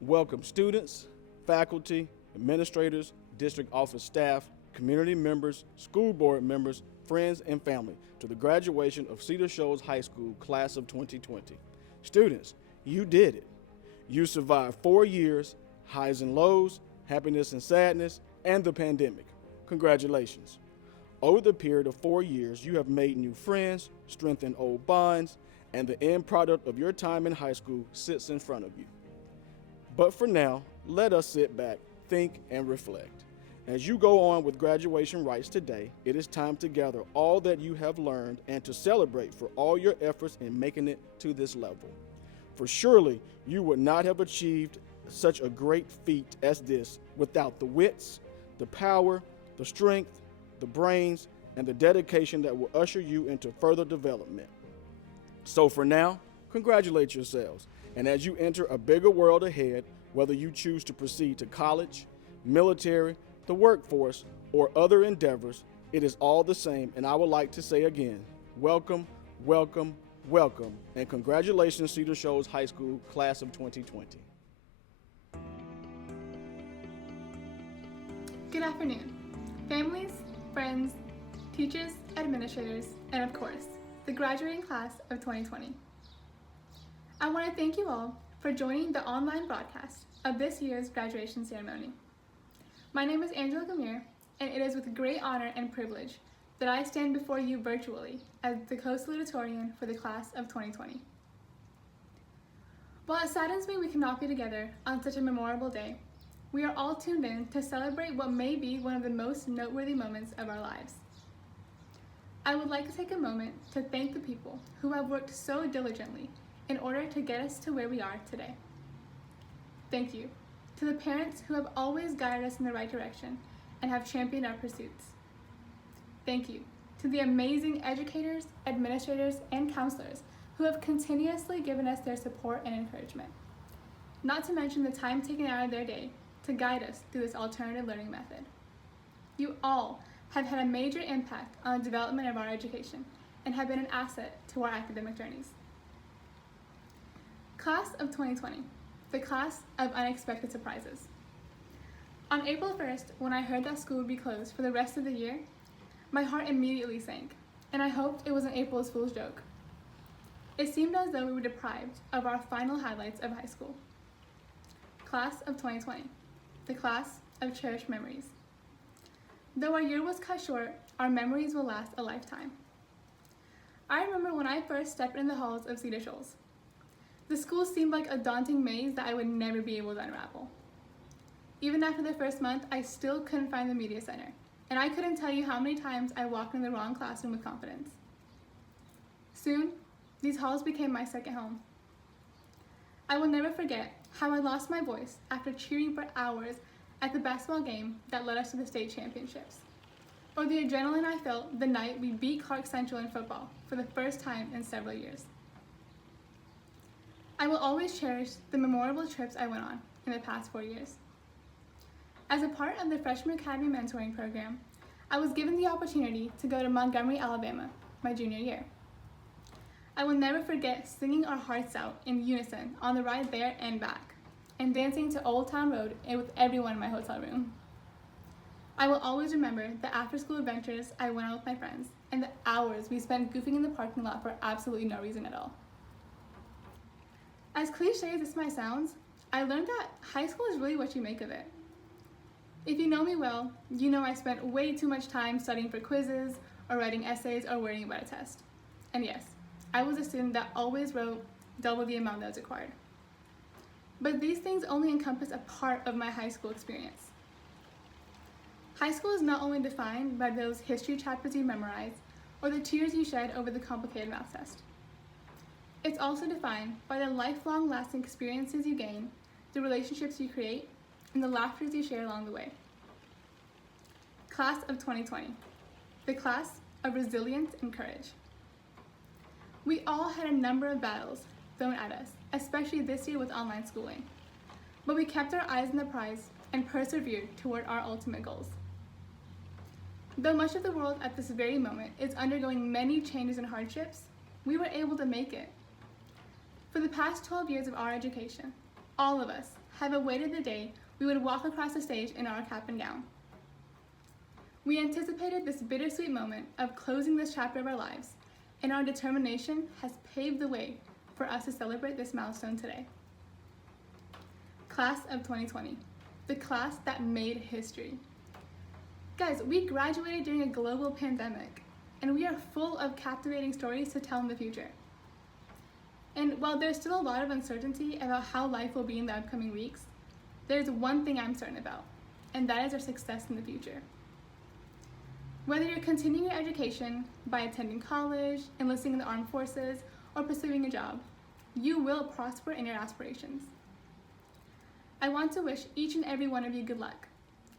welcome students, faculty, administrators, district office staff, community members, school board members, friends, and family to the graduation of Cedar Shoals High School Class of 2020. Students, you did it. You survived 4 years, highs and lows, happiness and sadness, and the pandemic. Congratulations. Over the period of 4 years, you have made new friends, strengthened old bonds, and the end product of your time in high school sits in front of you. But for now, let us sit back, think, and reflect. As you go on with graduation rites today, it is time to gather all that you have learned and to celebrate for all your efforts in making it to this level. For surely you would not have achieved such a great feat as this without the wits, the power, the strength, the brains, and the dedication that will usher you into further development. So for now, congratulate yourselves. And as you enter a bigger world ahead, whether you choose to proceed to college, military, the workforce, or other endeavors, it is all the same. And I would like to say again, welcome, welcome, welcome, and congratulations, Cedar Shoals High School Class of 2020. Good afternoon, families, friends, teachers, administrators, and of course, the graduating class of 2020. I want to thank you all for joining the online broadcast of this year's graduation ceremony. My name is Ghimire, and it is with great honor and privilege that I stand before you virtually as the co-salutatorian for the class of 2020. While it saddens me we cannot be together on such a memorable day, we are all tuned in to celebrate what may be one of the most noteworthy moments of our lives. I would like to take a moment to thank the people who have worked so diligently in order to get us to where we are today. Thank you to the parents who have always guided us in the right direction and have championed our pursuits. Thank you to the amazing educators, administrators, and counselors who have continuously given us their support and encouragement, not to mention the time taken out of their day to guide us through this alternative learning method. You all have had a major impact on the development of our education and have been an asset to our academic journeys. Class of 2020, the class of unexpected surprises. On April 1st, when I heard that school would be closed for the rest of the year, my heart immediately sank, and I hoped it was an April Fool's joke. It seemed as though we were deprived of our final highlights of high school. Class of 2020, the class of cherished memories. Though our year was cut short, our memories will last a lifetime. I remember when I first stepped in the halls of Cedar Shoals. The school seemed like a daunting maze that I would never be able to unravel. Even after the first month, I still couldn't find the media center, and I couldn't tell you how many times I walked in the wrong classroom with confidence. Soon, these halls became my second home. I will never forget how I lost my voice after cheering for hours at the basketball game that led us to the state championships, or the adrenaline I felt the night we beat Clark Central in football for the first time in several years. I will always cherish the memorable trips I went on in the past 4 years. As a part of the Freshman Academy Mentoring Program, I was given the opportunity to go to Montgomery, Alabama, my junior year. I will never forget singing our hearts out in unison on the ride there and back, and dancing to Old Town Road with everyone in my hotel room. I will always remember the after-school adventures I went on with my friends and the hours we spent goofing in the parking lot for absolutely no reason at all. As cliche as this might sound, I learned that high school is really what you make of it. If you know me well, you know I spent way too much time studying for quizzes or writing essays or worrying about a test. And yes, I was a student that always wrote double the amount that was required. But these things only encompass a part of my high school experience. High school is not only defined by those history chapters you memorize or the tears you shed over the complicated math test. It's also defined by the lifelong lasting experiences you gain, the relationships you create, and the laughters you share along the way. Class of 2020, the class of resilience and courage. We all had a number of battles thrown at us, especially this year with online schooling, but we kept our eyes on the prize and persevered toward our ultimate goals. Though much of the world at this very moment is undergoing many changes and hardships, we were able to make it. For the past 12 years of our education, all of us have awaited the day we would walk across the stage in our cap and gown. We anticipated this bittersweet moment of closing this chapter of our lives, and our determination has paved the way for us to celebrate this milestone today. Class of 2020, the class that made history. Guys, we graduated during a global pandemic, and we are full of captivating stories to tell in the future. And while there's still a lot of uncertainty about how life will be in the upcoming weeks, there's one thing I'm certain about, and that is our success in the future. Whether you're continuing your education by attending college, enlisting in the armed forces, or pursuing a job, you will prosper in your aspirations. I want to wish each and every one of you good luck,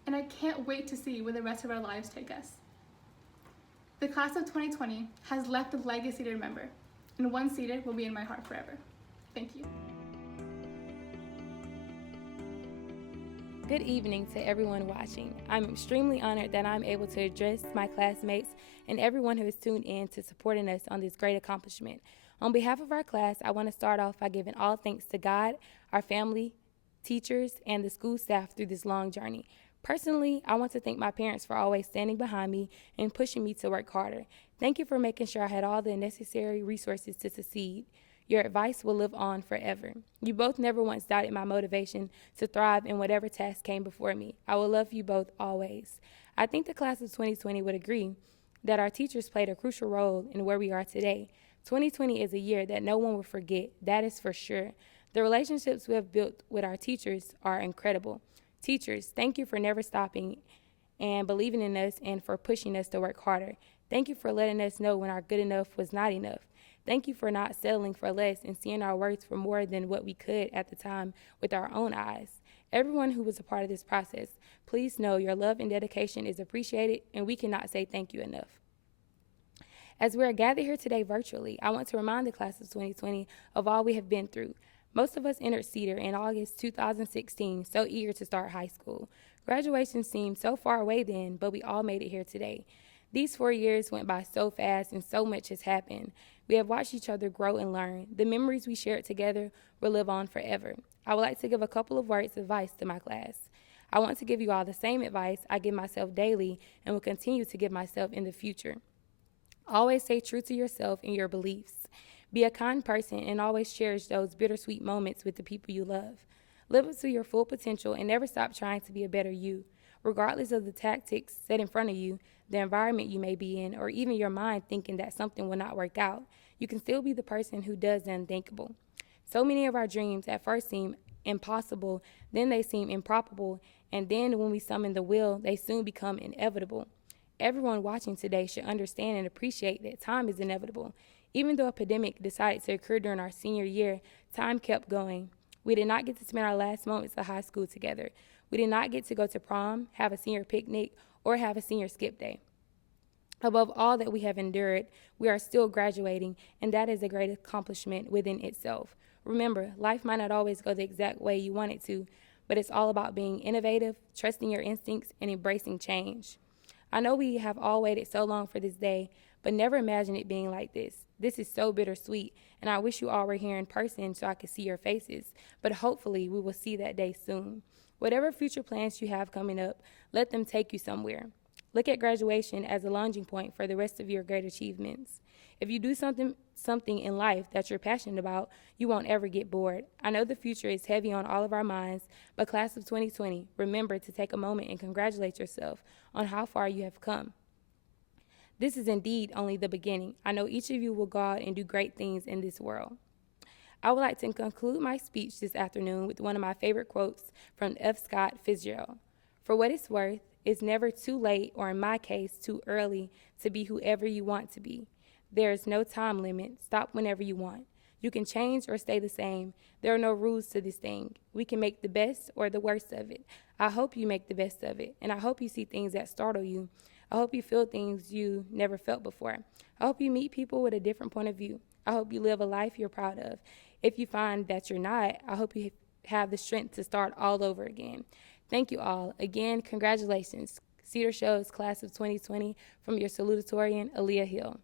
and I can't wait to see where the rest of our lives take us. The class of 2020 has left a legacy to remember, and one Cedar will be in my heart forever. Thank you. Good evening to everyone watching. I'm extremely honored that I'm able to address my classmates and everyone who is tuned in to supporting us on this great accomplishment. On behalf of our class, I want to start off by giving all thanks to God, our family, teachers, and the school staff through this long journey. Personally, I want to thank my parents for always standing behind me and pushing me to work harder. Thank you for making sure I had all the necessary resources to succeed. Your advice will live on forever. You both never once doubted my motivation to thrive in whatever task came before me. I will love you both always. I think the class of 2020 would agree that our teachers played a crucial role in where we are today. 2020 is a year that no one will forget, that is for sure. The relationships we have built with our teachers are incredible. Teachers, thank you for never stopping and believing in us and for pushing us to work harder. Thank you for letting us know when our good enough was not enough. Thank you for not settling for less and seeing our worth for more than what we could at the time with our own eyes. Everyone who was a part of this process, please know your love and dedication is appreciated, and we cannot say thank you enough. As we are gathered here today virtually, I want to remind the class of 2020 of all we have been through. Most of us entered Cedar in August 2016, so eager to start high school. Graduation seemed so far away then, but we all made it here today. These 4 years went by so fast and so much has happened. We have watched each other grow and learn. The memories we shared together will live on forever. I would like to give a couple of words of advice to my class. I want to give you all the same advice I give myself daily and will continue to give myself in the future. Always stay true to yourself and your beliefs. Be a kind person and always cherish those bittersweet moments with the people you love. Live up to your full potential and never stop trying to be a better you. Regardless of the tactics set in front of you, the environment you may be in, or even your mind thinking that something will not work out, you can still be the person who does the unthinkable. So many of our dreams at first seem impossible, then they seem improbable, and then when we summon the will, they soon become inevitable. Everyone watching today should understand and appreciate that time is inevitable. Even though a pandemic decided to occur during our senior year, time kept going. We did not get to spend our last moments of high school together. We did not get to go to prom, have a senior picnic, or have a senior skip day. Above all that we have endured, we are still graduating, and that is a great accomplishment within itself. Remember, life might not always go the exact way you want it to, but it's all about being innovative, trusting your instincts, and embracing change. I know we have all waited so long for this day, but never imagined it being like this. This is so bittersweet, and I wish you all were here in person so I could see your faces, but hopefully we will see that day soon. Whatever future plans you have coming up, let them take you somewhere. Look at graduation as a launching point for the rest of your great achievements. If you do something in life that you're passionate about, you won't ever get bored. I know the future is heavy on all of our minds, but class of 2020, remember to take a moment and congratulate yourself on how far you have come. This is indeed only the beginning. I know each of you will go out and do great things in this world. I would like to conclude my speech this afternoon with one of my favorite quotes from F. Scott Fitzgerald. For what it's worth, it's never too late, or in my case, too early, to be whoever you want to be. There is no time limit. Stop whenever you want. You can change or stay the same. There are no rules to this thing. We can make the best or the worst of it. I hope you make the best of it, and I hope you see things that startle you. I hope you feel things you never felt before. I hope you meet people with a different point of view. I hope you live a life you're proud of. If you find that you're not, I hope you have the strength to start all over again. Thank you all. Again, congratulations. Cedar Shoals Class of 2020 from your Salutatorian, Aaliyah Hill.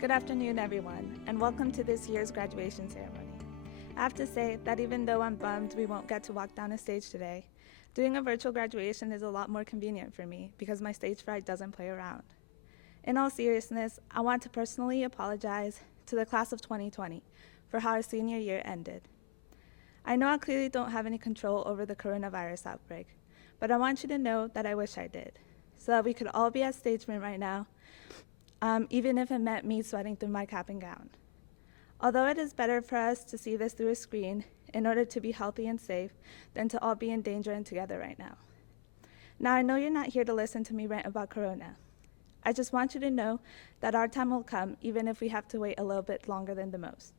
Good afternoon, everyone, and welcome to this year's graduation ceremony. I have to say that even though I'm bummed we won't get to walk down a stage today, doing a virtual graduation is a lot more convenient for me because my stage fright doesn't play around. In all seriousness, I want to personally apologize to the class of 2020 for how our senior year ended. I know I clearly don't have any control over the coronavirus outbreak, but I want you to know that I wish I did, so that we could all be at Stagement right now, even if it meant me sweating through my cap and gown. Although it is better for us to see this through a screen in order to be healthy and safe than to all be in danger and together right now. Now, I know you're not here to listen to me rant about Corona. I just want you to know that our time will come, even if we have to wait a little bit longer than the most.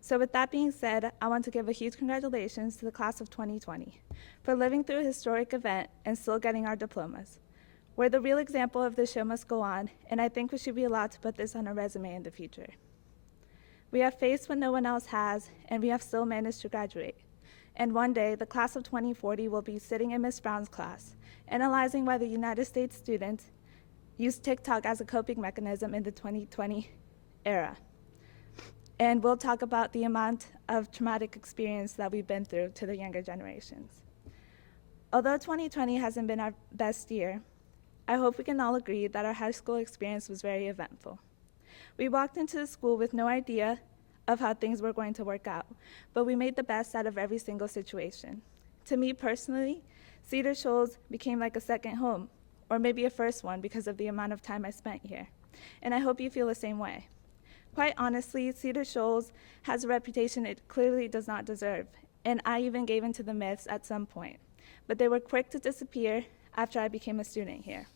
So with that being said, I want to give a huge congratulations to the class of 2020 for living through a historic event and still getting our diplomas. We're the real example of the show must go on, and I think we should be allowed to put this on our resume in the future. We have faced what no one else has, and we have still managed to graduate. And one day, the class of 2040 will be sitting in Miss Brown's class, analyzing why the United States students used TikTok as a coping mechanism in the 2020 era. And we'll talk about the amount of traumatic experience that we've been through to the younger generations. Although 2020 hasn't been our best year, I hope we can all agree that our high school experience was very eventful. We walked into the school with no idea of how things were going to work out, but we made the best out of every single situation. To me personally, Cedar Shoals became like a second home, or maybe a first one because of the amount of time I spent here. And I hope you feel the same way. Quite honestly, Cedar Shoals has a reputation it clearly does not deserve, and I even gave into the myths at some point, but they were quick to disappear after I became a student here.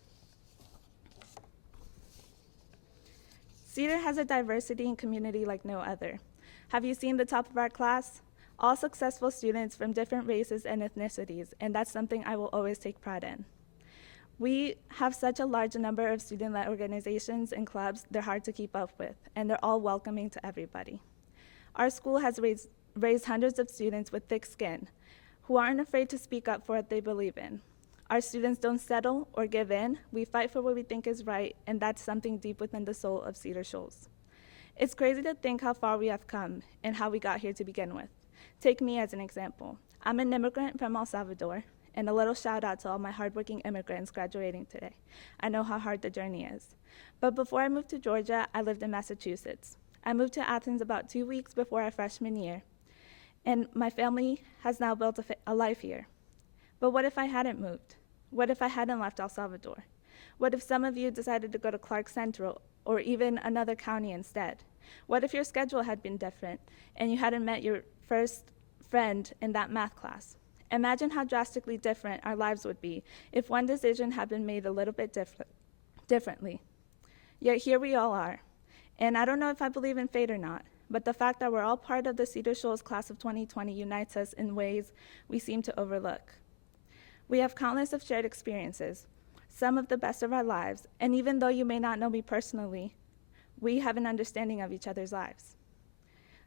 Cedar has a diversity and community like no other. Have you seen the top of our class? All successful students from different races and ethnicities, and that's something I will always take pride in. We have such a large number of student-led organizations and clubs, they're hard to keep up with, and they're all welcoming to everybody. Our school has raised hundreds of students with thick skin who aren't afraid to speak up for what they believe in. Our students don't settle or give in. We fight for what we think is right, and that's something deep within the soul of Cedar Shoals. It's crazy to think how far we have come and how we got here to begin with. Take me as an example. I'm an immigrant from El Salvador, and a little shout out to all my hardworking immigrants graduating today. I know how hard the journey is. But before I moved to Georgia, I lived in Massachusetts. I moved to Athens about 2 weeks before our freshman year, and my family has now built a life here. But what if I hadn't moved? What if I hadn't left El Salvador? What if some of you decided to go to Clark Central or even another county instead? What if your schedule had been different and you hadn't met your first friend in that math class? Imagine how drastically different our lives would be if one decision had been made a little bit differently. Yet here we all are. And I don't know if I believe in fate or not, but the fact that we're all part of the Cedar Shoals class of 2020 unites us in ways we seem to overlook. We have countless of shared experiences, some of the best of our lives, and even though you may not know me personally, we have an understanding of each other's lives.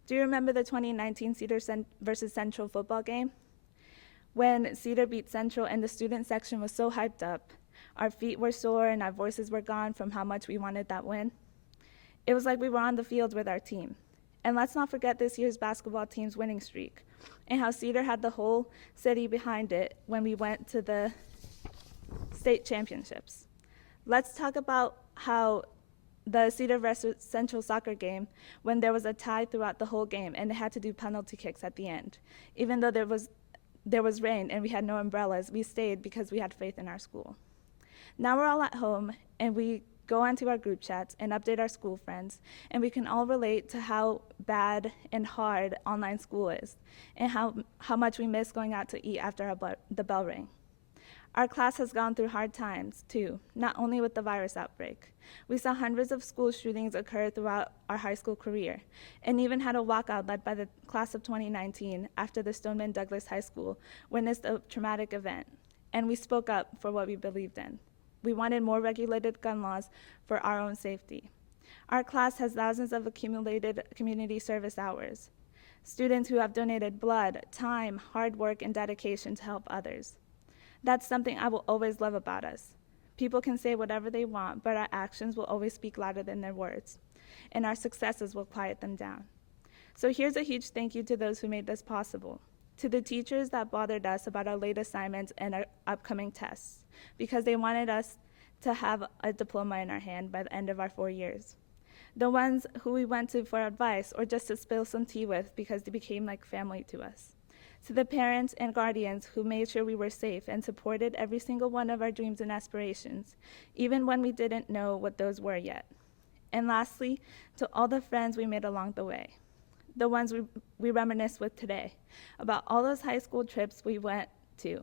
Do you remember the 2019 Cedar versus Central football game? When Cedar beat Central and the student section was so hyped up, our feet were sore and our voices were gone from how much we wanted that win. It was like we were on the field with our team. And let's not forget this year's basketball team's winning streak, and how Cedar had the whole city behind it when we went to the state championships. Let's talk about how the Cedar versus Central soccer game, when there was a tie throughout the whole game and they had to do penalty kicks at the end. Even though there was rain and we had no umbrellas, we stayed because we had faith in our school. Now we're all at home and we go onto our group chats and update our school friends, and we can all relate to how bad and hard online school is and how much we miss going out to eat after the bell rang. Our class has gone through hard times too, not only with the virus outbreak. We saw hundreds of school shootings occur throughout our high school career, and even had a walkout led by the class of 2019 after the Stoneman Douglas High School witnessed a traumatic event, and we spoke up for what we believed in. We wanted more regulated gun laws for our own safety. Our class has thousands of accumulated community service hours, students who have donated blood, time, hard work, and dedication to help others. That's something I will always love about us. People can say whatever they want, but our actions will always speak louder than their words, and our successes will quiet them down. So here's a huge thank you to those who made this possible, to the teachers that bothered us about our late assignments and our upcoming tests, because they wanted us to have a diploma in our hand by the end of our 4 years. The ones who we went to for advice or just to spill some tea with because they became like family to us. To the parents and guardians who made sure we were safe and supported every single one of our dreams and aspirations, even when we didn't know what those were yet. And lastly, to all the friends we made along the way, the ones we reminisce with today, about all those high school trips we went to,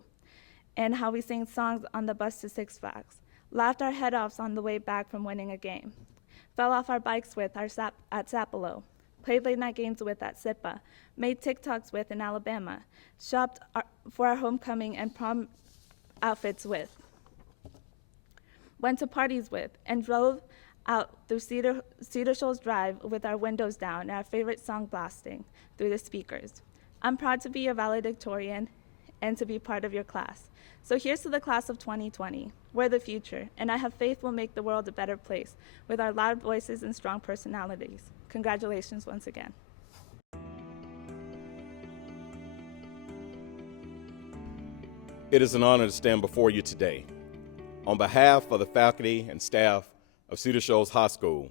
and how we sang songs on the bus to Six Flags, laughed our head offs on the way back from winning a game, fell off our bikes with at Sapelo, played late night games with at SIPA, made TikToks with in Alabama, shopped for our homecoming and prom outfits with, went to parties with, and drove out through Cedar Shoals Drive with our windows down and our favorite song blasting through the speakers. I'm proud to be a valedictorian and to be part of your class. So here's to the class of 2020. We're the future, and I have faith we'll make the world a better place with our loud voices and strong personalities. Congratulations once again. It is an honor to stand before you today. On behalf of the faculty and staff of Cedar Shoals High School,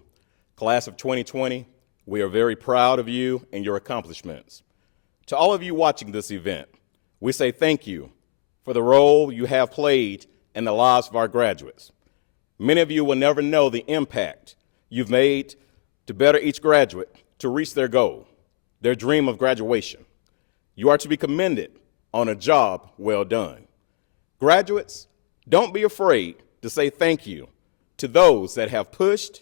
class of 2020, we are very proud of you and your accomplishments. To all of you watching this event, we say thank you for the role you have played in the lives of our graduates. Many of you will never know the impact you've made to better each graduate to reach their goal, their dream of graduation. You are to be commended on a job well done. Graduates, don't be afraid to say thank you to those that have pushed,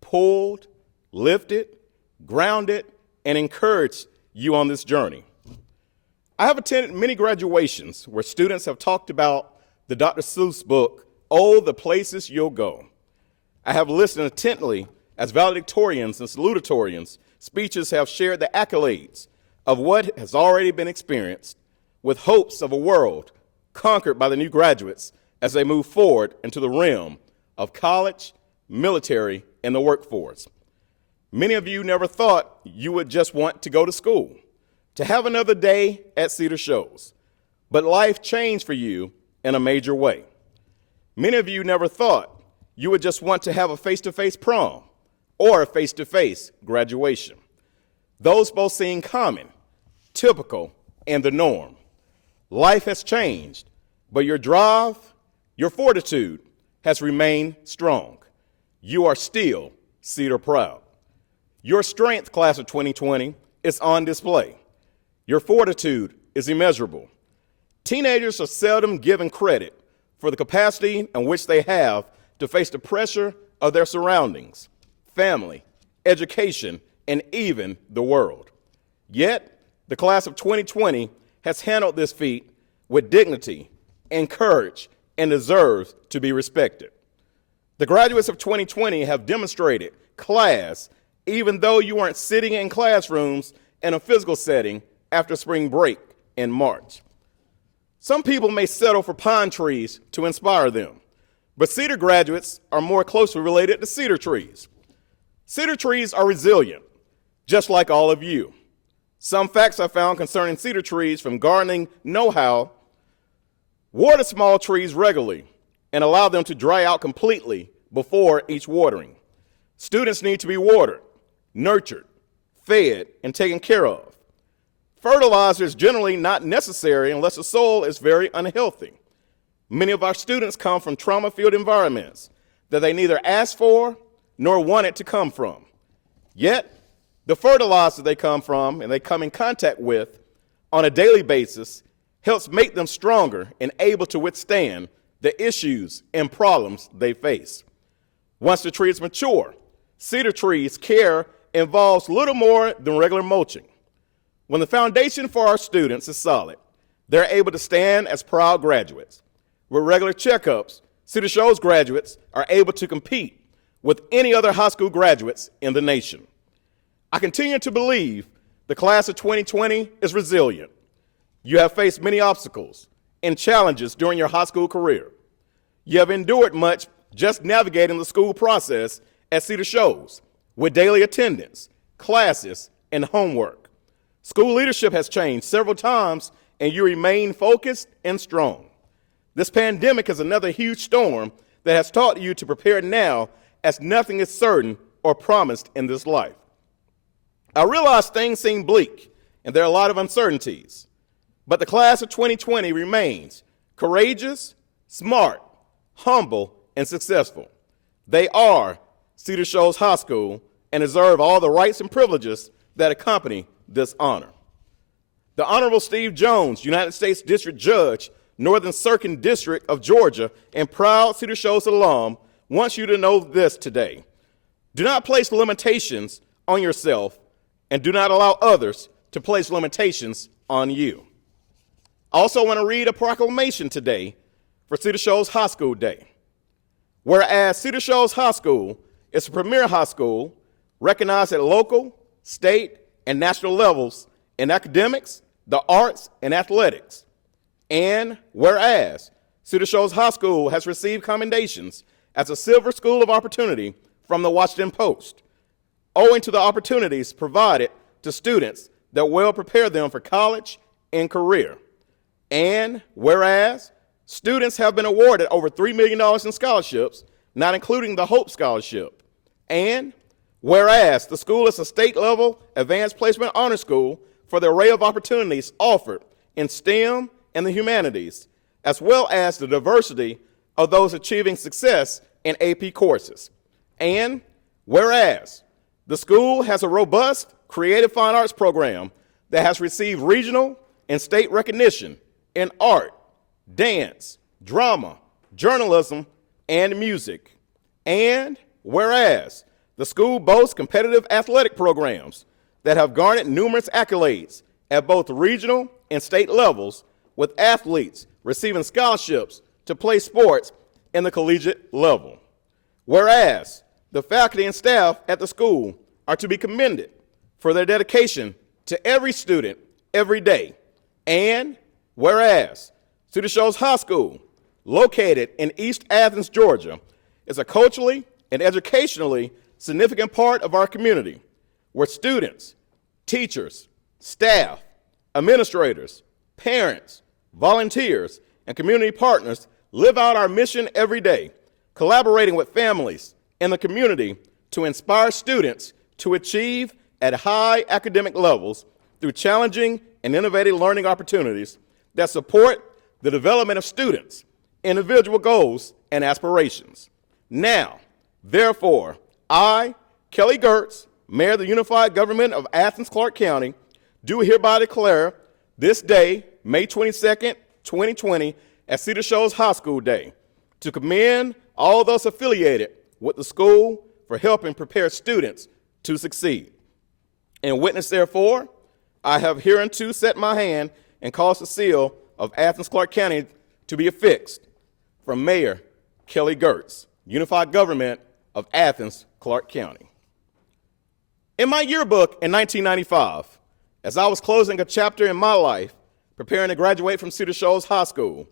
pulled, lifted, grounded, and encouraged you on this journey. I have attended many graduations where students have talked about the Dr. Seuss book, Oh, the Places You'll Go. I have listened attentively as valedictorians and salutatorians' speeches have shared the accolades of what has already been experienced with hopes of a world conquered by the new graduates as they move forward into the realm of college, military, and the workforce. Many of you never thought you would just want to go to school, to have another day at Cedar Shoals, but life changed for you in a major way. Many of you never thought you would just want to have a face-to-face prom or a face-to-face graduation. Those both seem common, typical, and the norm. Life has changed, but your drive, your fortitude has remained strong. You are still Cedar proud. Your strength, class of 2020, is on display. Your fortitude is immeasurable. Teenagers are seldom given credit for the capacity in which they have to face the pressure of their surroundings, family, education, and even the world. Yet, the class of 2020 has handled this feat with dignity and courage and deserves to be respected. The graduates of 2020 have demonstrated class even though you weren't sitting in classrooms in a physical setting after spring break in March. Some people may settle for pine trees to inspire them, but Cedar graduates are more closely related to cedar trees. Cedar trees are resilient, just like all of you. Some facts I found concerning cedar trees from gardening know-how: water small trees regularly and allow them to dry out completely before each watering. Students need to be watered, nurtured, fed, and taken care of. Fertilizer is generally not necessary unless the soil is very unhealthy. Many of our students come from trauma-filled environments that they neither asked for nor wanted to come from. Yet, the fertilizer they come from and they come in contact with on a daily basis helps make them stronger and able to withstand the issues and problems they face. Once the tree is mature, cedar trees' care involves little more than regular mulching. When the foundation for our students is solid, they're able to stand as proud graduates. With regular checkups, Cedar Shoals graduates are able to compete with any other high school graduates in the nation. I continue to believe the class of 2020 is resilient. You have faced many obstacles and challenges during your high school career. You have endured much just navigating the school process at Cedar Shoals with daily attendance, classes, and homework. School leadership has changed several times, and you remain focused and strong. This pandemic is another huge storm that has taught you to prepare now, as nothing is certain or promised in this life. I realize things seem bleak, and there are a lot of uncertainties, but the class of 2020 remains courageous, smart, humble, and successful. They are Cedar Shoals High School and deserve all the rights and privileges that accompany this honor. The Honorable Steve Jones, United States District Judge, Northern Circuit District of Georgia, and proud Cedar Shoals alum, wants you to know this today. Do not place limitations on yourself, and do not allow others to place limitations on you. I also want to read a proclamation today for Cedar Shoals High School Day. Whereas Cedar Shoals High School is a premier high school recognized at local, state, and national levels in academics, the arts, and athletics. And whereas Cedar Shoals High School has received commendations as a Silver School of Opportunity from the Washington Post, owing to the opportunities provided to students that will prepare them for college and career. And whereas students have been awarded over $3 million in scholarships, not including the Hope Scholarship. And whereas the school is a state-level advanced placement honor school for the array of opportunities offered in STEM and the humanities, as well as the diversity of those achieving success in AP courses. And whereas the school has a robust creative fine arts program that has received regional and state recognition in art, dance, drama, journalism, and music. And whereas the school boasts competitive athletic programs that have garnered numerous accolades at both regional and state levels, with athletes receiving scholarships to play sports in the collegiate level. Whereas the faculty and staff at the school are to be commended for their dedication to every student every day. And whereas Cedar Shoals High School, located in East Athens, Georgia, is a culturally and educationally significant part of our community, where students, teachers, staff, administrators, parents, volunteers, and community partners live out our mission every day, collaborating with families in the community to inspire students to achieve at high academic levels through challenging and innovative learning opportunities that support the development of students' individual goals and aspirations. Now, therefore, I, Kelly Gertz, Mayor of the Unified Government of Athens-Clarke County, do hereby declare this day, May 22nd, 2020, as Cedar Shoals High School Day, to commend all those affiliated with the school for helping prepare students to succeed. In witness, therefore, I have hereunto set my hand and caused the seal of Athens-Clarke County to be affixed from Mayor Kelly Gertz, Unified Government of Athens-Clarke County. In my yearbook in 1995, as I was closing a chapter in my life, preparing to graduate from Cedar Shoals High School,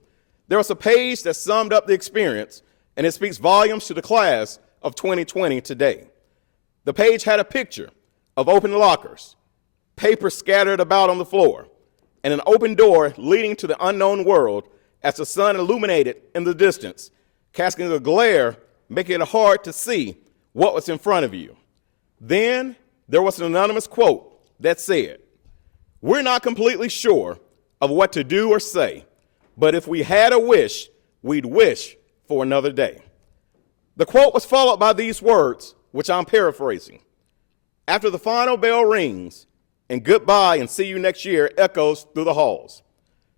there was a page that summed up the experience, and it speaks volumes to the class of 2020 today. The page had a picture of open lockers, paper scattered about on the floor, and an open door leading to the unknown world as the sun illuminated in the distance, casting a glare, making it hard to see what was in front of you. Then there was an anonymous quote that said, "We're not completely sure of what to do or say, but if we had a wish, we'd wish for another day." The quote was followed by these words, which I'm paraphrasing. After the final bell rings and goodbye and see you next year echoes through the halls,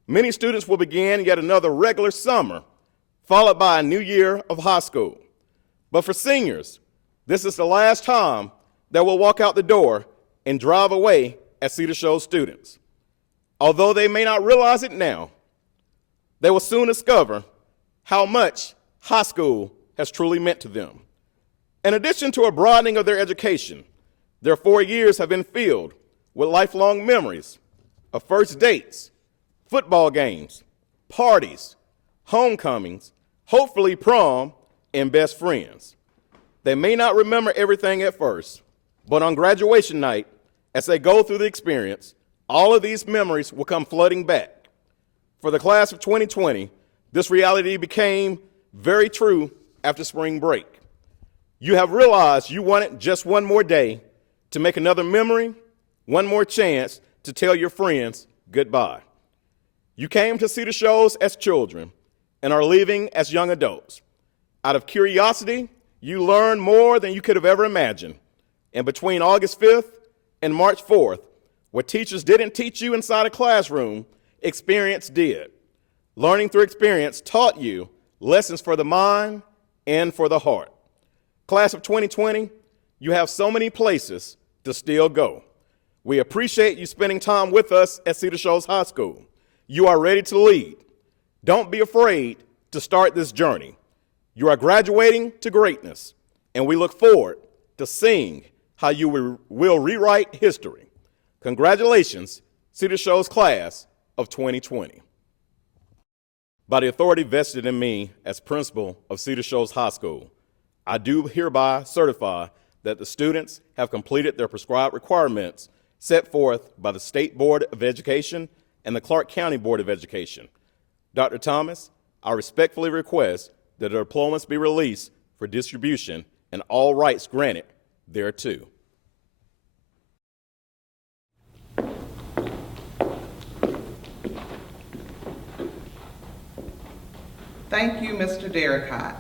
many students will begin yet another regular summer, followed by a new year of high school. But for seniors, this is the last time that we'll walk out the door and drive away as Cedar Shoals students. Although they may not realize it now, they will soon discover how much high school has truly meant to them. In addition to a broadening of their education, their 4 years have been filled with lifelong memories of first dates, football games, parties, homecomings, hopefully prom, and best friends. They may not remember everything at first, but on graduation night, As they go through the experience, all of these memories will come flooding back. For the class of 2020, this reality became very true after spring break. You have realized you wanted just one more day to make another memory, one more chance to tell your friends goodbye. You came to Cedar Shoals as children and are leaving as young adults. Out of curiosity, you learned more than you could have ever imagined. And between August 5th and March 4th, what teachers didn't teach you inside a classroom, experience did. Learning through experience taught you lessons for the mind and for the heart. Class of 2020, you have so many places to still go. We appreciate you spending time with us at Cedar Shoals High School. You are ready to lead. Don't be afraid to start this journey. You are graduating to greatness, and we look forward to seeing how you will rewrite history. Congratulations, Cedar Shoals class of 2020. By the authority vested in me as principal of Cedar Shoals High School, I do hereby certify that the students have completed their prescribed requirements set forth by the State Board of Education and the Clark County Board of Education. Dr. Thomas, I respectfully request that the diplomas be released for distribution and all rights granted thereto. Thank you, Mr. Derricotte.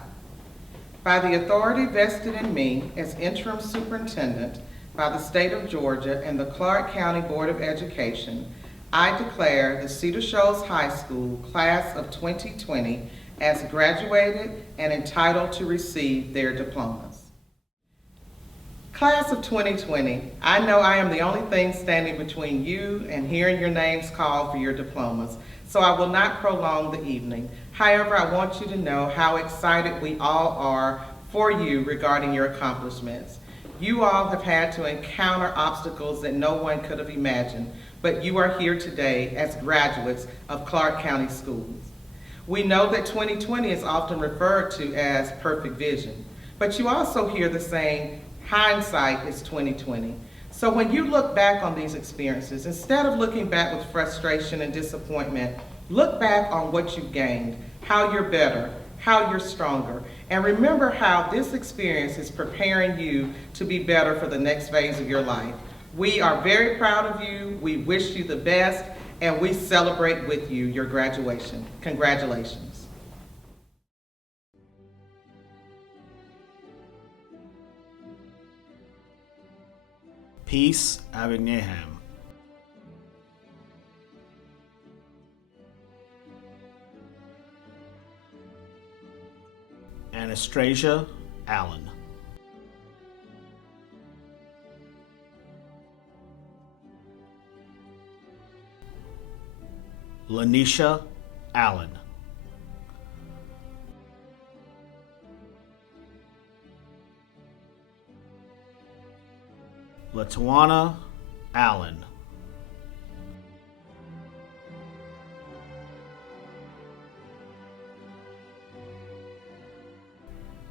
By the authority vested in me as interim superintendent by the state of Georgia and the Clark County Board of Education, I declare the Cedar Shoals High School class of 2020 as graduated and entitled to receive their diplomas. Class of 2020, I know I am the only thing standing between you and hearing your names called for your diplomas, so I will not prolong the evening. However, I want you to know how excited we all are for you regarding your accomplishments. You all have had to encounter obstacles that no one could have imagined, but you are here today as graduates of Clark County Schools. We know that 2020 is often referred to as perfect vision, but you also hear the saying, hindsight is 2020. So when you look back on these experiences, instead of looking back with frustration and disappointment, look back on what you've gained, how you're better, how you're stronger, and remember how this experience is preparing you to be better for the next phase of your life. We are very proud of you, we wish you the best, and we celebrate with you your graduation. Congratulations. Peace Avignaham. Anastasia Allen. Lanisha Allen. Latawana Allen.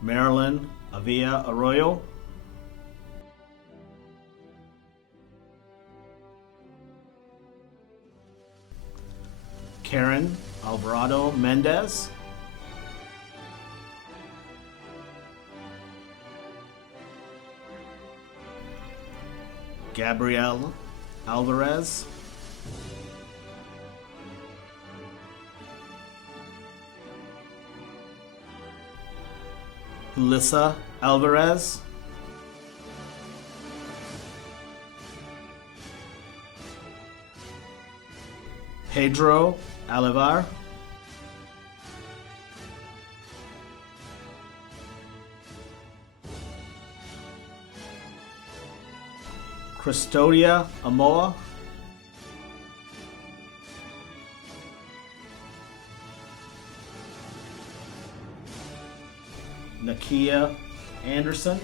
Marilyn Avia Arroyo. Karen Alvarado Mendez. Gabrielle Alvarez. Lisa Alvarez. Pedro Alivar. Custodia Amoa. Nakia Anderson.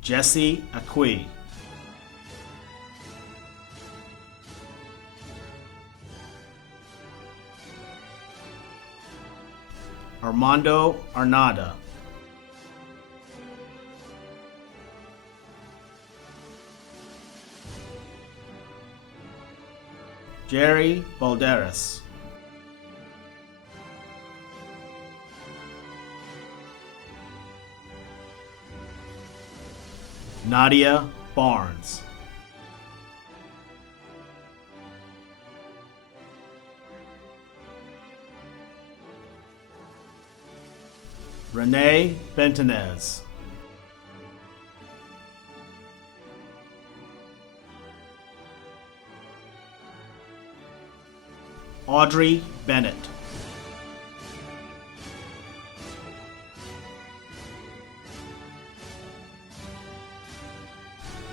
Jesse Acqui. Armando Arnada, Jerry Balderas, Nadia Barnes, Renee Bentonez, Audrey Bennett,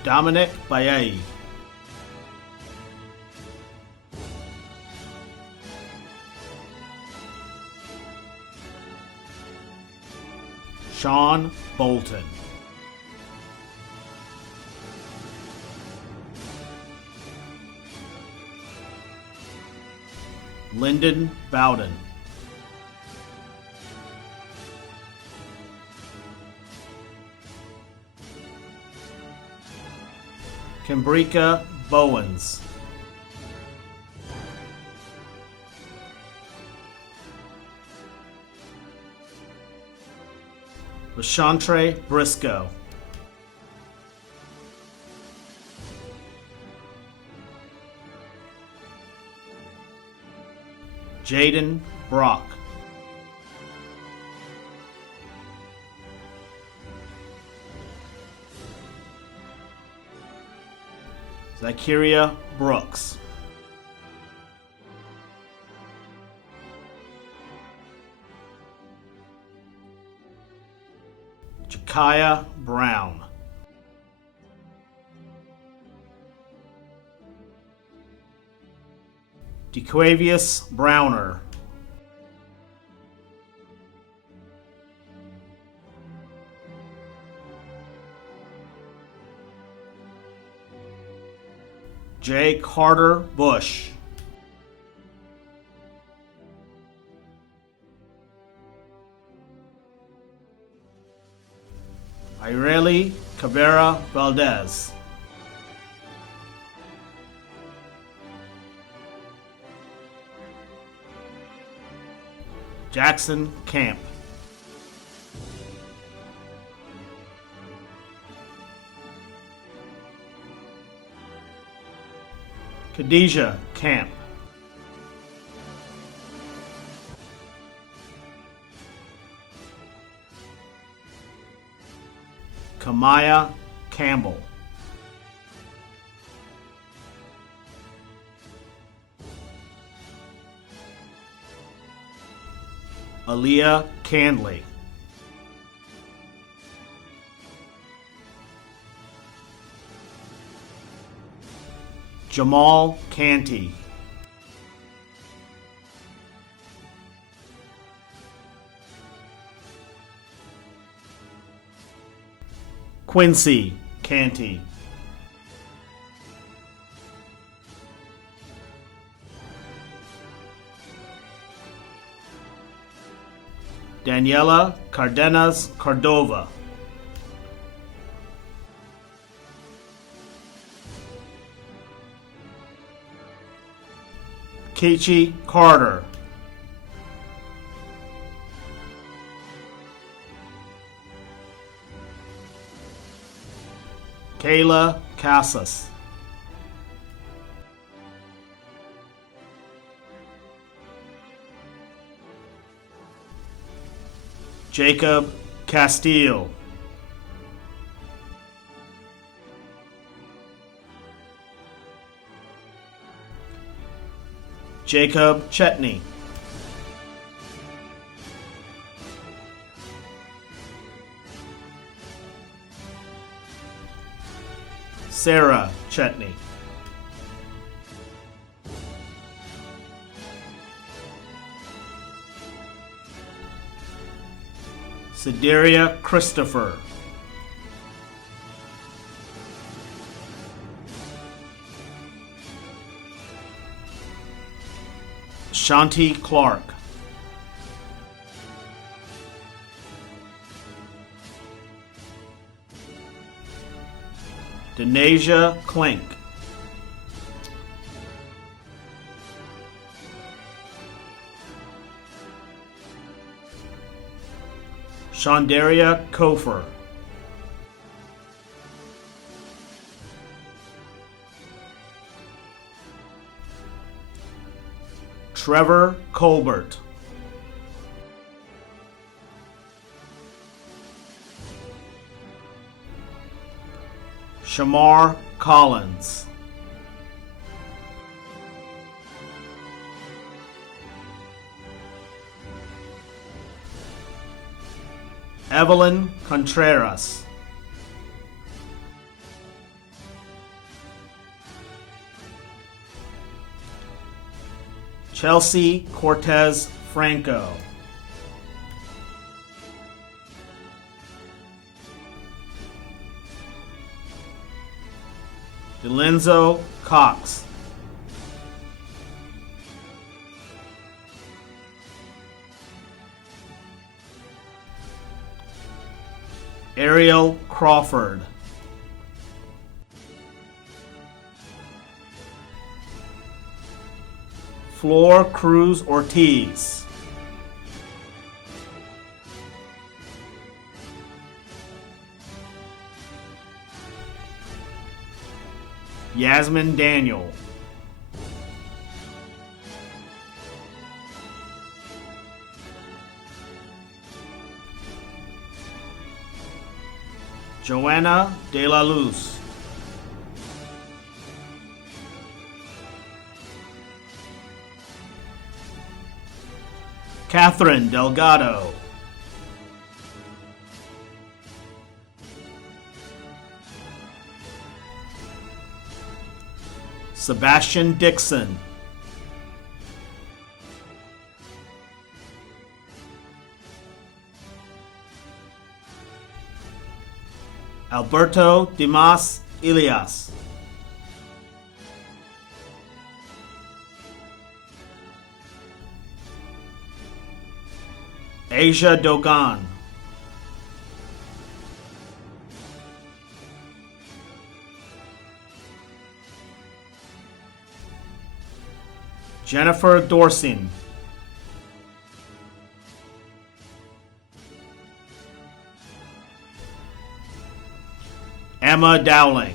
Dominic Baye, Sean Bolton, Lyndon Bowden, Kimbrika Bowens, Rashantre Briscoe, Jaden Brock, Zakiria Brooks, Jakaya Brown, DeQuavius Browner, J. Carter Bush, Ireli Cabrera Valdez, Jackson Camp, Khadijah Camp, Kamaya Campbell, Aaliyah Candley, Jamal Canty, Quincy Canty, Daniela Cardenas Cordova, Kechi Carter, Kayla Casas, Jacob Castile, Jacob Chetney, Sarah Chetney, Sedaria Christopher, Shanti Clark, Denasia Klink. Shondaria Kofer. Trevor Colbert. Shamar Collins. Evelyn Contreras. Chelsea Cortez Franco. Delenzo Cox. Ariel Crawford. Flor Cruz Ortiz. Yasmin Daniel. Joanna De La Luz. Catherine Delgado. Sebastian Dixon. Alberto Dimas Ilias. Asia Dogan. Jennifer Dorsin. Emma Dowling.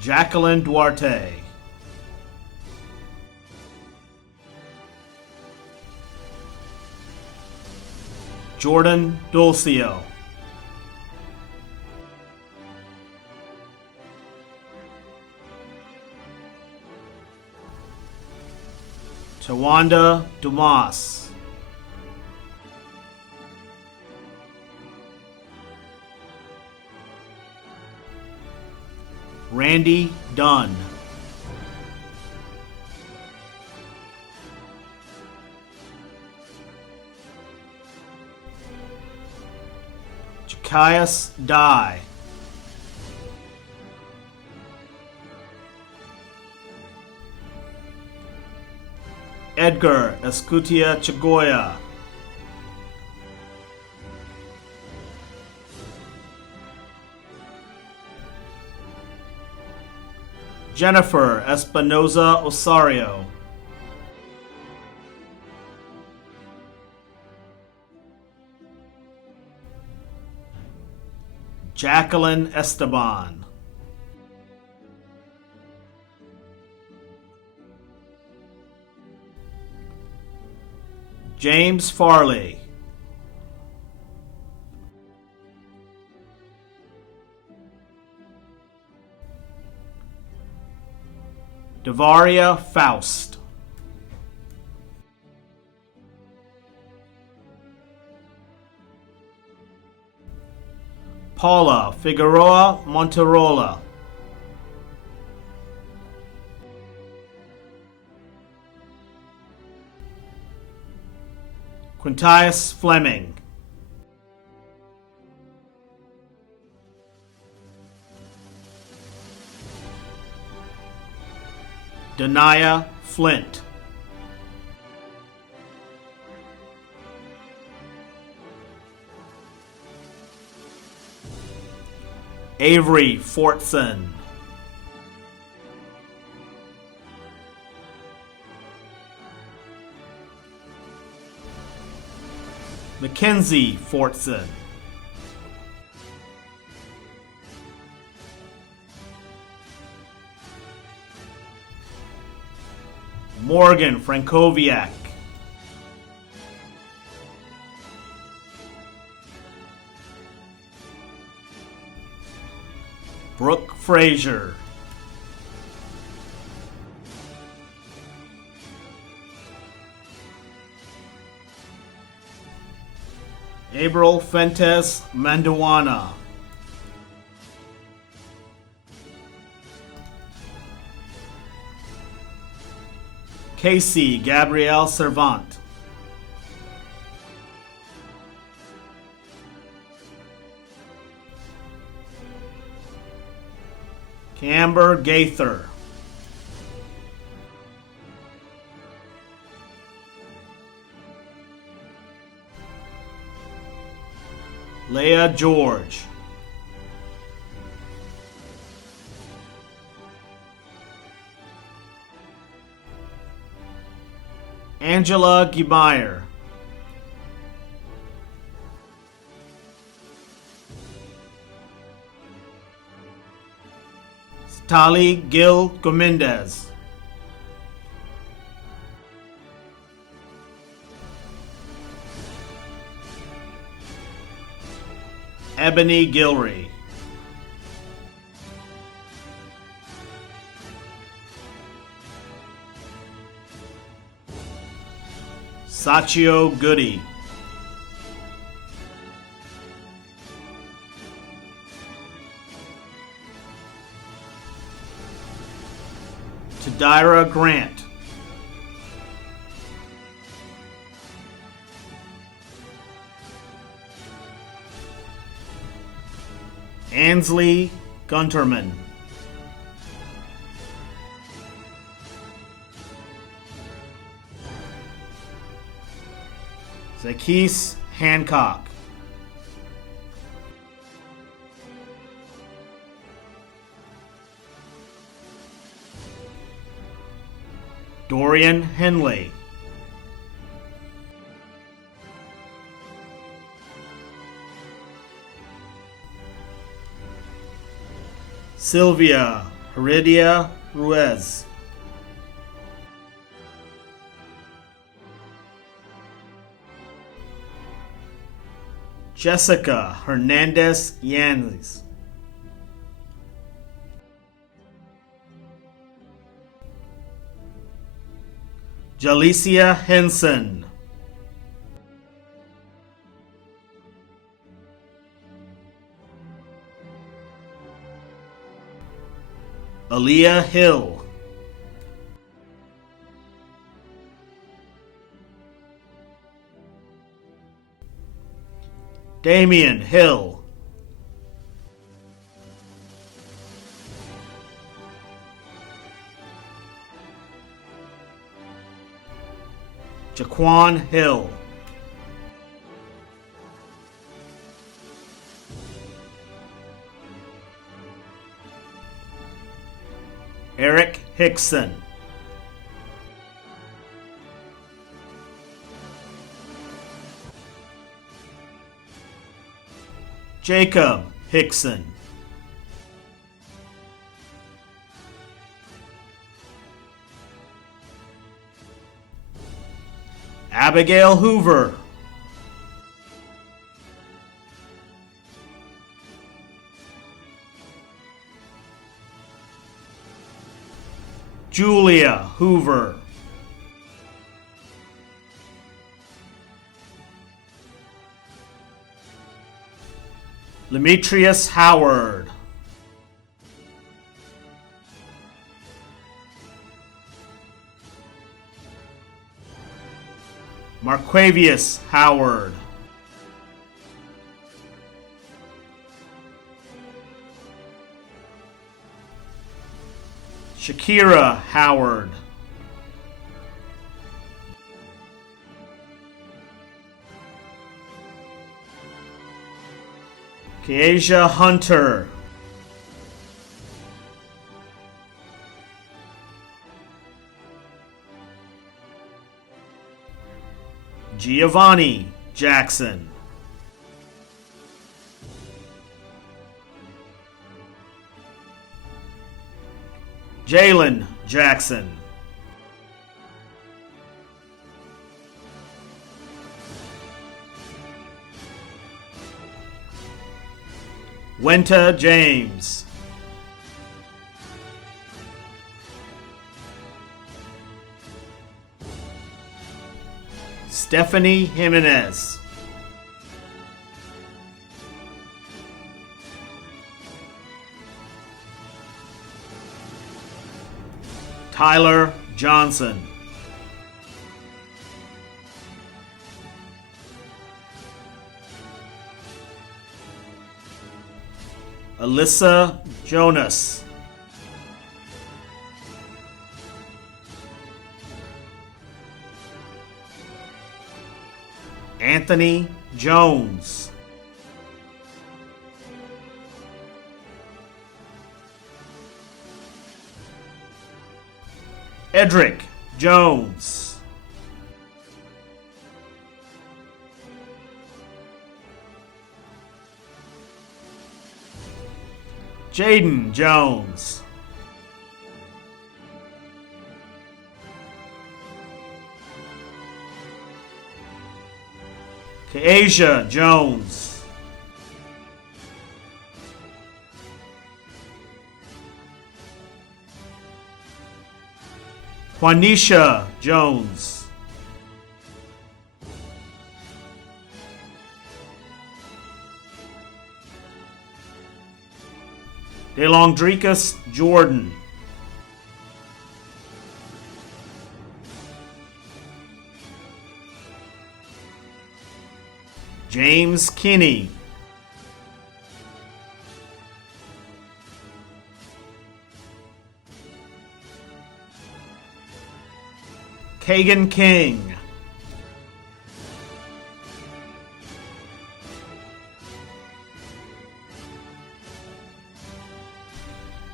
Jacqueline Duarte. Jordan Dulcio. Tawanda Dumas. Randy Dunn. Jakias Dye. Edgar Escutia Chagoya. Jennifer Espinoza Osario. Jacqueline Esteban. James Farley. Devaria Faust. Paula Figueroa Monterola. Quintius Fleming. Denia Flint. Avery Fortson. Mackenzie Fortson. Morgan Frankowiak. Brooke Frazier. April Fentes Manduana. Casey Gabrielle Servant. Camber Gaither. Leah George. Angela Ghimire. Tali Gil Gomendez. Ebony Gilry. Sachio Goody. Tadira Grant. Ansley Gunterman. Zakis Hancock. Dorian Henley. Sylvia Heredia Ruiz. Jessica Hernandez Yanez. Jalicia Henson. Aaliyah Hill. Damian Hill. Jaquan Hill. Eric Hickson. Jacob Hickson. Abigail Hoover. Julia Hoover. Demetrius Howard. Marquavius Howard. Shakira Howard. Keasia Hunter. Giovanni Jackson. Jalen Jackson. Wenta James. Stephanie Jimenez. Tyler Johnson. Alyssa Jonas. Anthony Jones. Edric Jones. Jaden Jones. Keasia Jones. Juanisha Jones. DeLongdricus Jordan. James Kinney. Kagan King.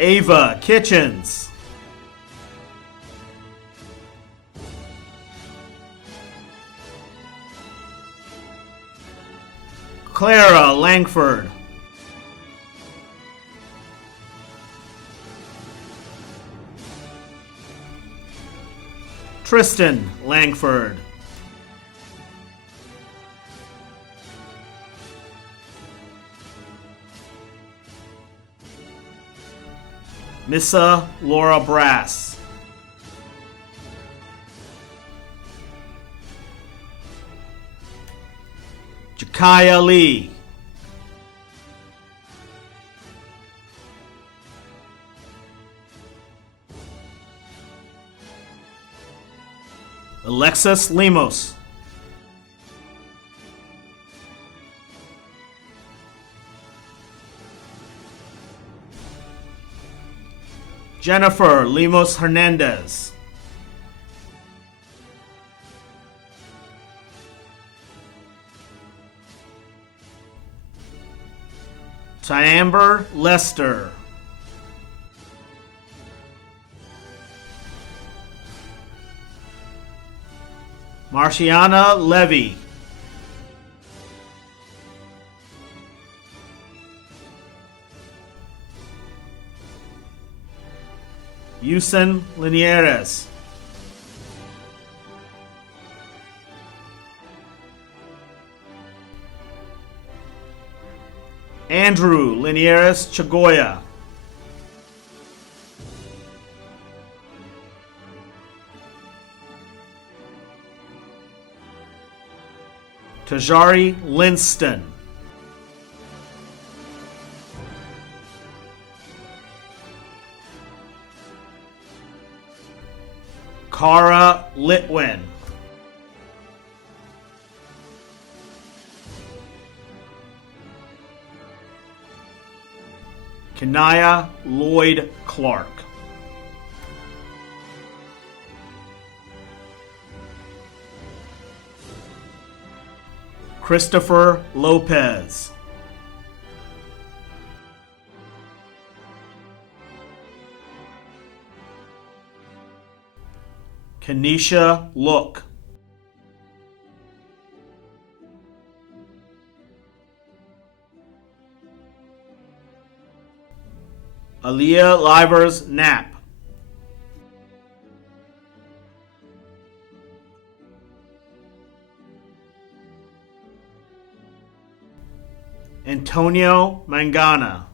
Ava Kitchens. Clara Langford. Tristan Langford. Missa Laura Brass. Jakaya Lee. Alexis Lemos. Jennifer Lemos Hernandez. Tyamber Lester. Marciana Levy. Yusen Linieres. Andrew Linieres Chagoya. Tajari Linston. Cara Litwin. Kenaya Lloyd Clark. Christopher Lopez. Kenesha Look. Aaliyah Livers Knapp. Antonio Mangana.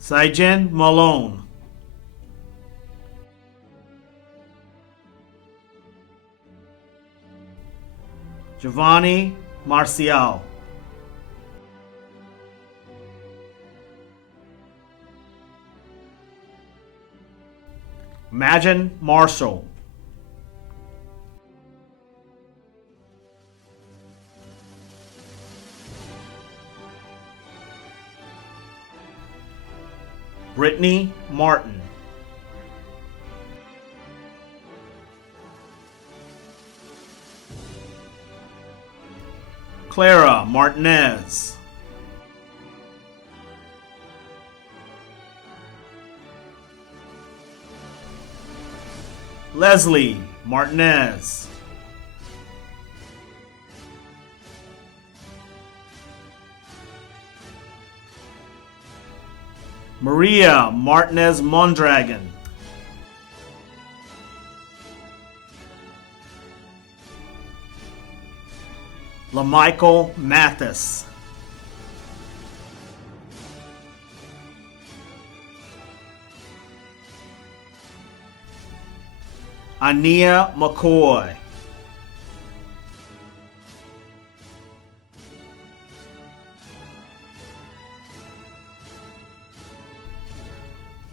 Saijen Malone. Giovanni Marcial. Imagine Marshall. Brittany Martin. Clara Martinez. Leslie Martinez. Maria Martinez Mondragon. LaMichael Mathis. Ania McCoy.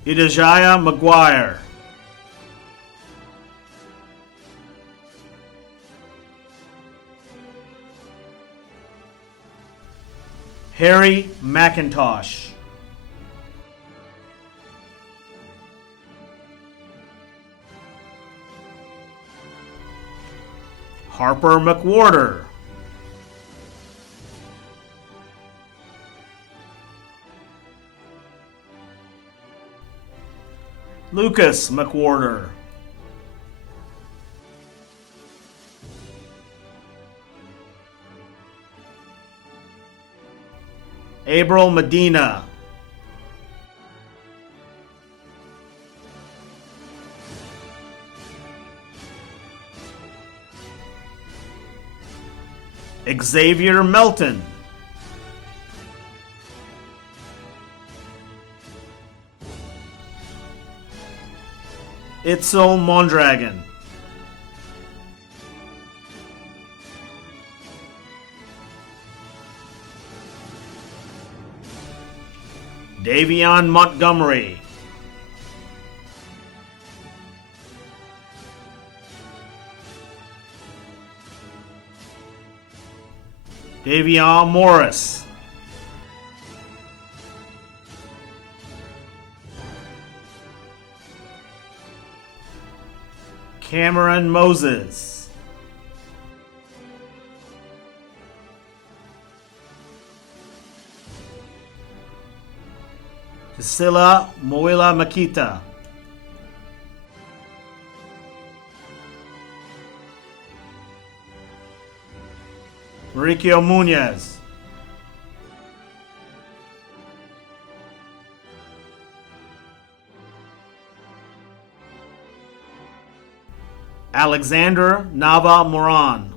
Idajaya McGuire. Harry McIntosh. Harper McWhorter. Lucas McWhorter. April Medina. Xavier Melton. Itzel Mondragon. Davion Montgomery. Davion Morris. Cameron Moses. Priscilla Moila Makita. Mauricio Munoz. Alexander Nava Moran.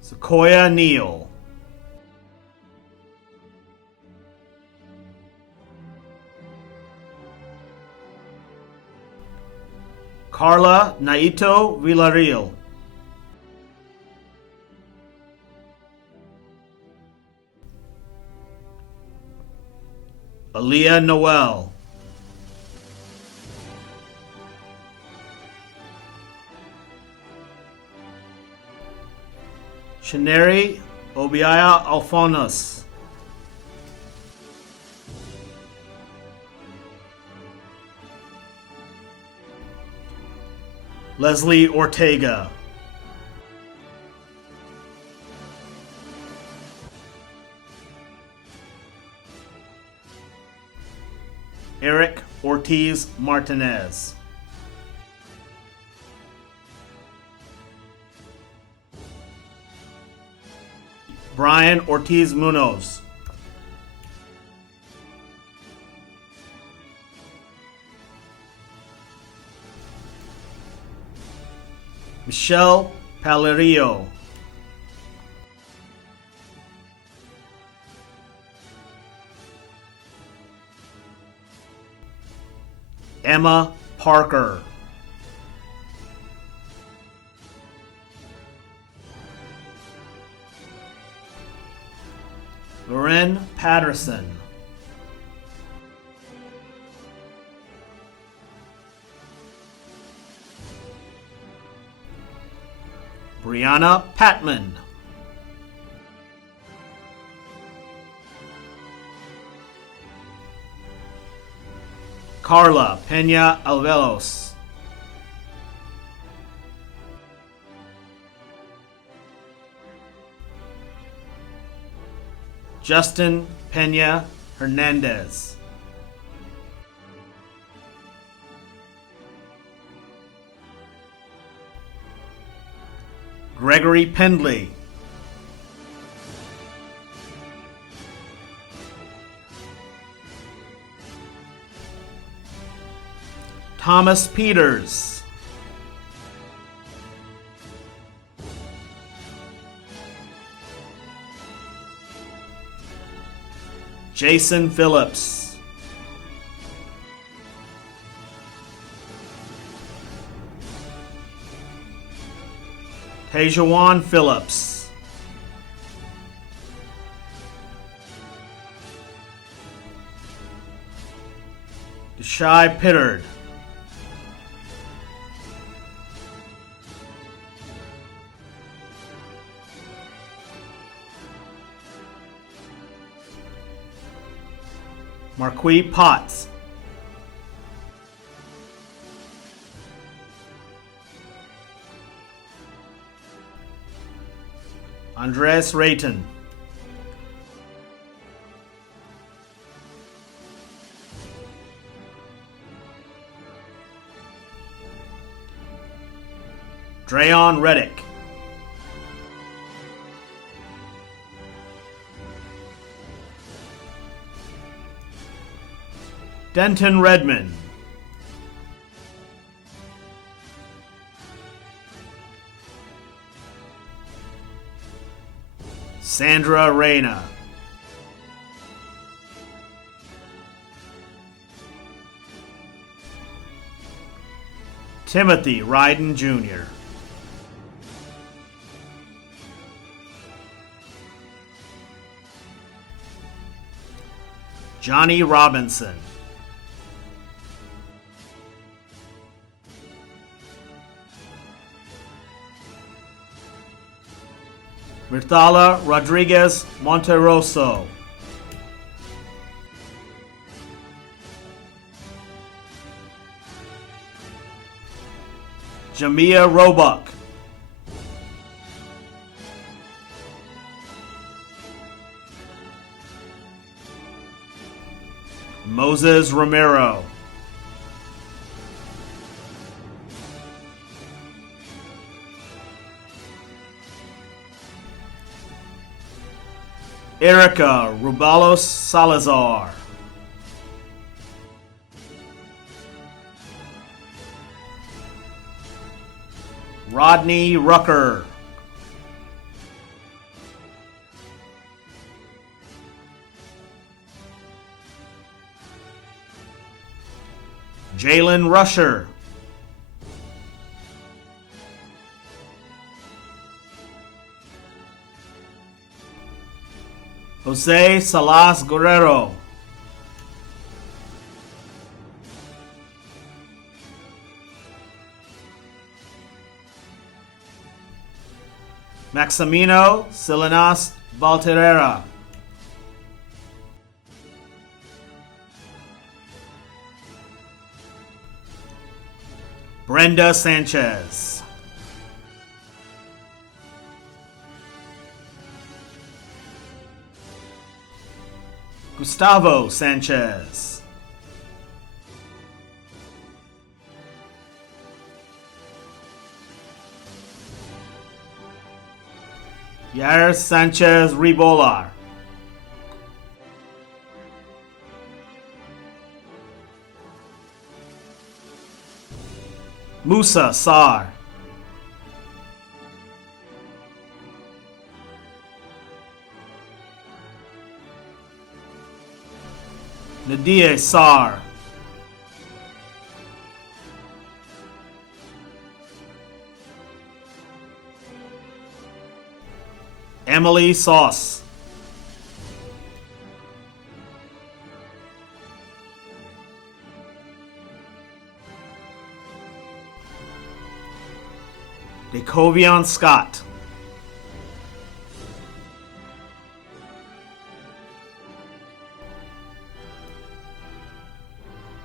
Sequoia Neal. Carla Naito Villarreal. Aaliyah Noel. Shaneri Obiaya Alphonas. Leslie Ortega. Eric Ortiz Martinez. Brian Ortiz Munoz. Michelle Palerio. Emma Parker. Loren Patterson. Brianna Patman. Carla Peña Alvelos. Justin Peña Hernandez. Gregory Pendley. Thomas Peters. Jason Phillips. Tejuan Phillips. Deshai Pittard. Marquis Potts. Andres Rayton. Drayon Reddick. Denton Redmond. Sandra Reyna. Timothy Ryden Jr. Johnny Robinson. Mirthala Rodriguez Monteroso. Jamia Roebuck. Moses Romero. Erica Rubalos Salazar. Rodney Rucker. Jalen Rusher. Jose Salas Guerrero. Maximino Silinas Valterera. Brenda Sanchez. Gustavo Sanchez. Yair Sanchez Ribolar. Musa Sar. Nadia Sar. Emily Sauce. Decovion Scott.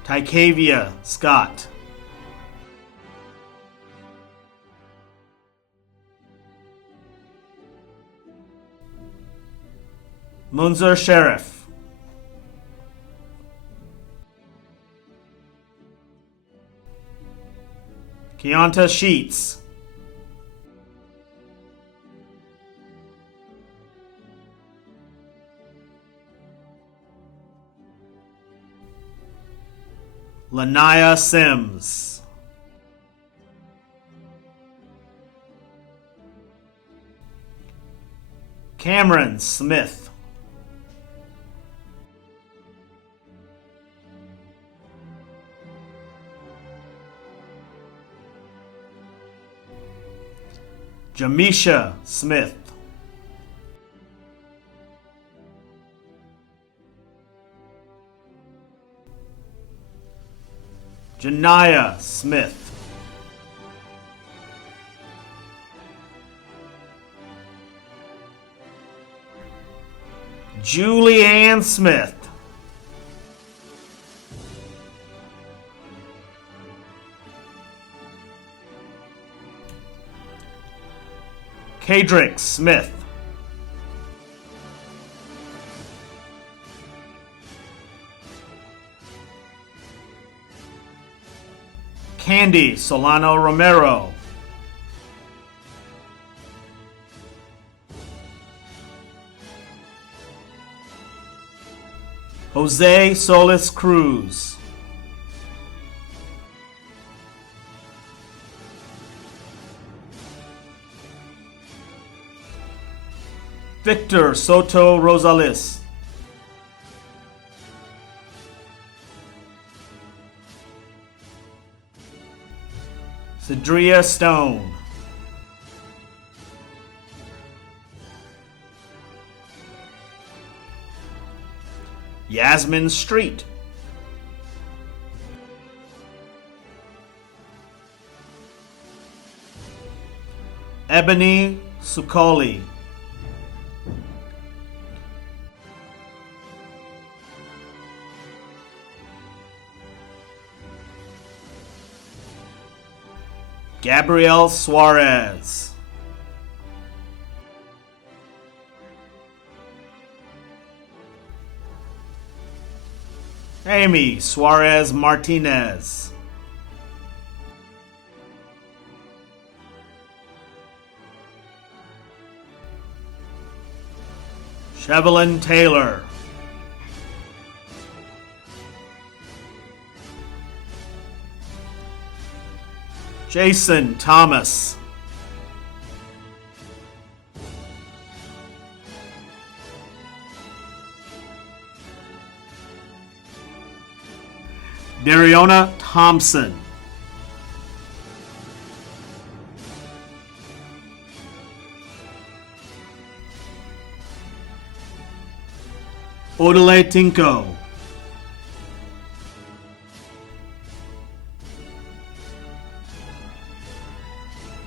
Tycavia Scott. Munzer Sheriff. Keonta Sheets. Lanaya Sims. Cameron Smith. Jamisha Smith. Janaya Smith. Julianne Smith. Kadrick Smith. Candy Solano Romero. Jose Solis Cruz. Victor Soto Rosales. Cedria Stone. Yasmin Street. Ebony Sukoli. Gabrielle Suarez. Amy Suarez Martinez. Shevelyn Taylor. Jason Thomas. Dariona Thompson. Odele Tinko.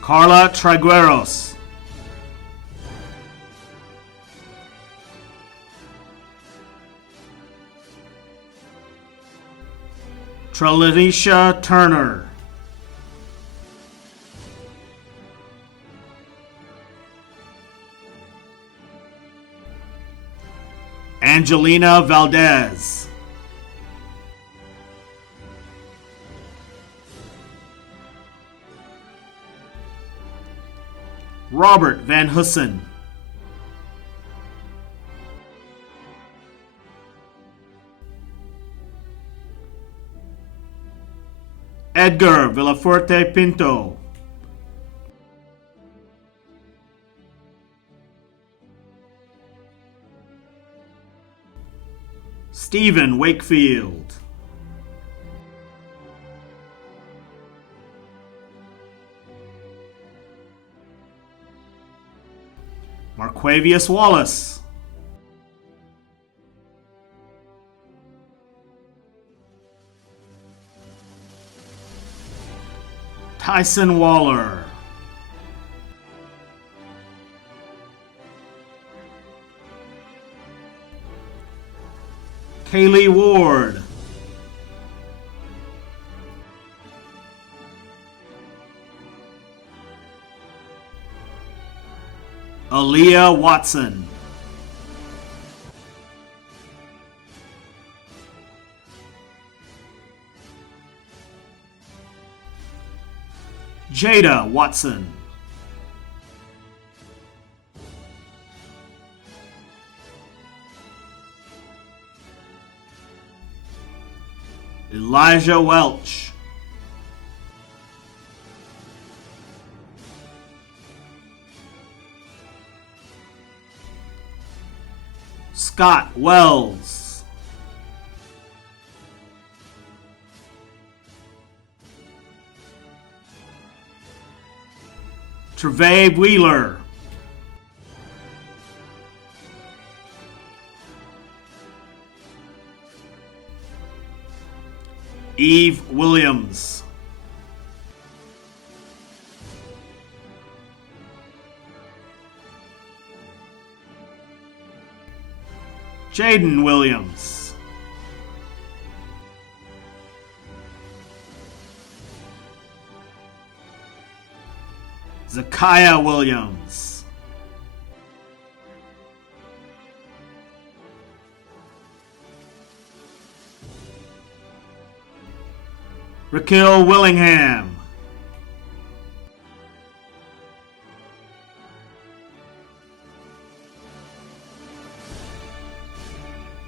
Carla Trigueros. Tralenisha Turner. Angelina Valdez. Robert Van Hussen. Edgar Villafuerte Pinto, Stephen Wakefield, Marquavius Wallace, Tyson Waller, Kaylee Ward, Aaliyah Watson, Jada Watson, Elijah Welch, Scott Wells, Trevay Wheeler, Eve Williams, Jaden Williams, Zakiah Williams, Raquel Willingham,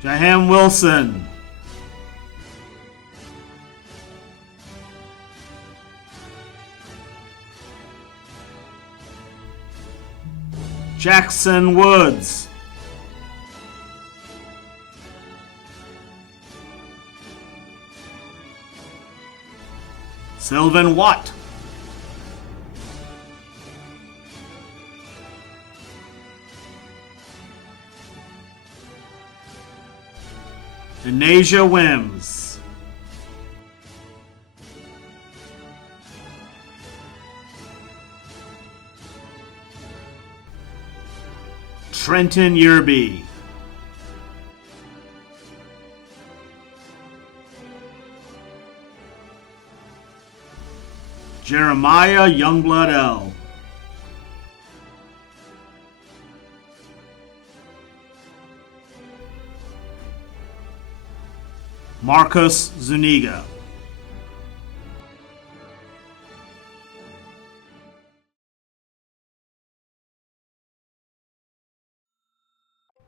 Jahem Wilson, Jackson Woods, Sylvan Watt, Denasia Wims, Trenton Yerby, Jeremiah Youngblood L, Marcus Zuniga,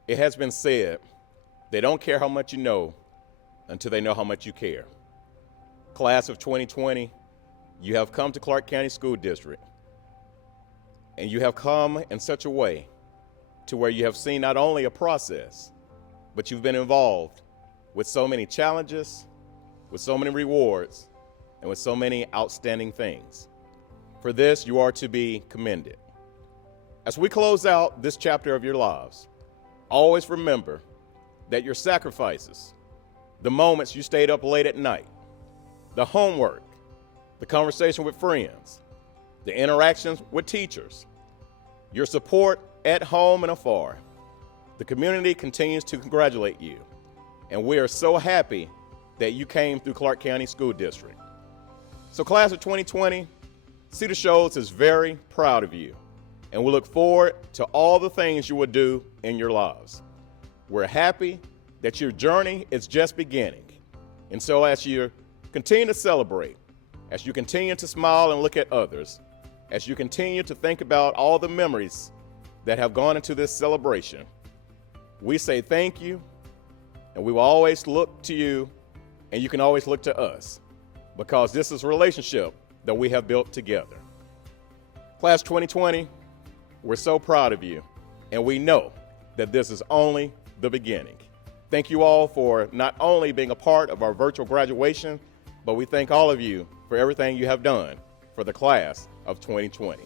It has been said, they don't care how much you know until they know how much you care. Class of 2020, you have come to Clark County School District, and you have come in such a way to where you have seen not only a process, but you've been involved with so many challenges, with so many rewards, and with so many outstanding things. For this, you are to be commended. As we close out this chapter of your lives, always remember that your sacrifices, the moments you stayed up late at night, the homework, the conversation with friends, the interactions with teachers, your support at home and afar, the community continues to congratulate you. And we are so happy that you came through Clark County School District. So class of 2020, Cedar Shoals is very proud of you, and we look forward to all the things you will do in your lives. We're happy that your journey is just beginning. And so as you continue to celebrate, as you continue to smile and look at others, as you continue to think about all the memories that have gone into this celebration, we say thank you, and we will always look to you, and you can always look to us. because this is a relationship that we have built together. Class 2020, we're so proud of you, and we know that this is only the beginning. Thank you all for not only being a part of our virtual graduation, but we thank all of you for everything you have done for the class of 2020.